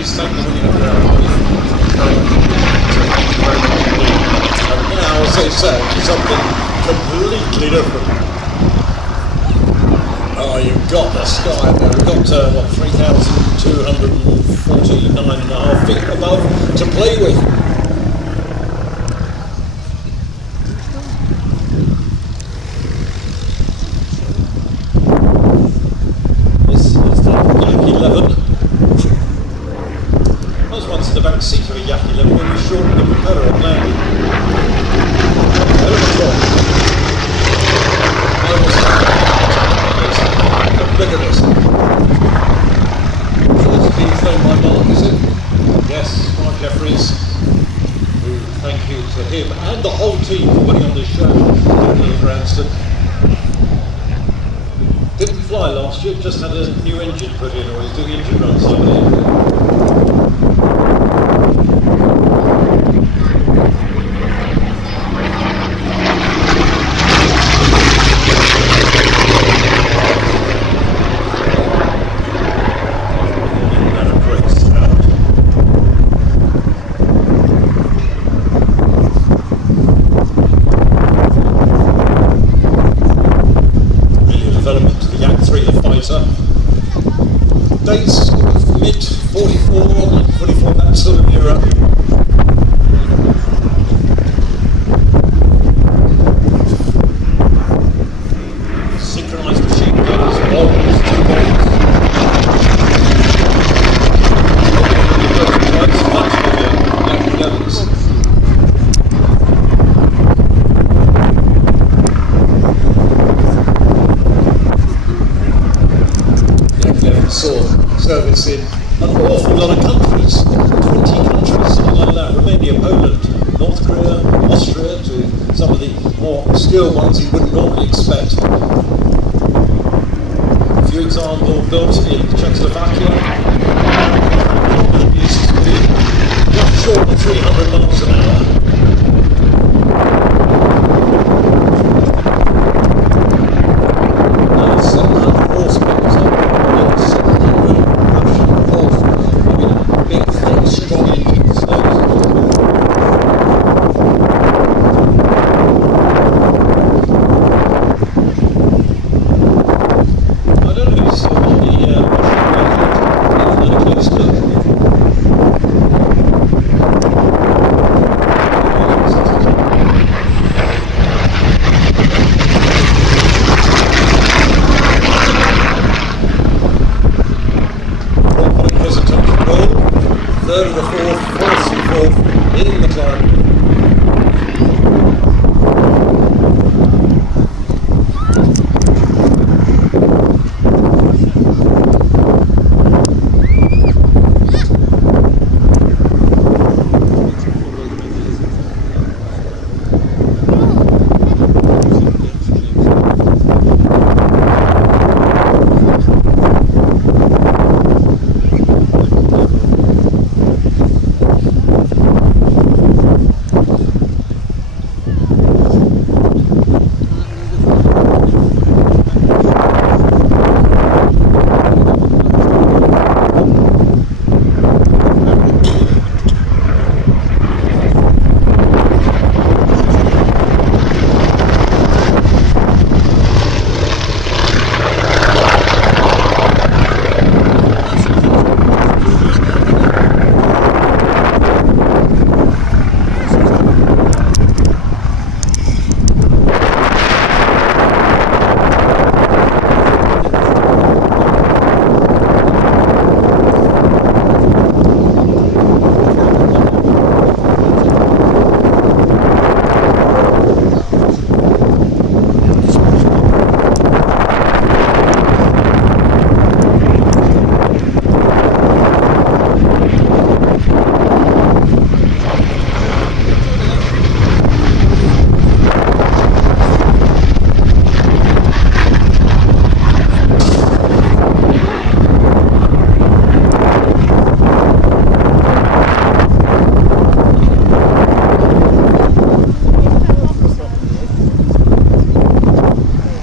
please thank the winning ground. And now, as they say, something completely different. Oh, you've got the sky there. We've got, 3,249.5 feet above to play with. This is the Yak-11. I was once in the back seat of a Yak-11 when we shortened the propeller and landed. Look at this. Please know my mark, is it? Yes, Mark Jeffries. Thank you to him and the whole team for putting on this show in Gransden. Didn't fly last year, just had a new engine put in, or he's doing engine runs, I believe. Dates mid-44, 44, that sort of era. Synchronised machine guns, bombs, two bombs. Yak-11s. Saw service in an awful lot of countries, 20 countries, something like that, Romania, Poland, North Korea, Austria, to some of the more obscure ones you wouldn't normally expect. A few examples built in Czechoslovakia, used to be just short of 300 miles an hour. Third of the fourth and fourth in the climb.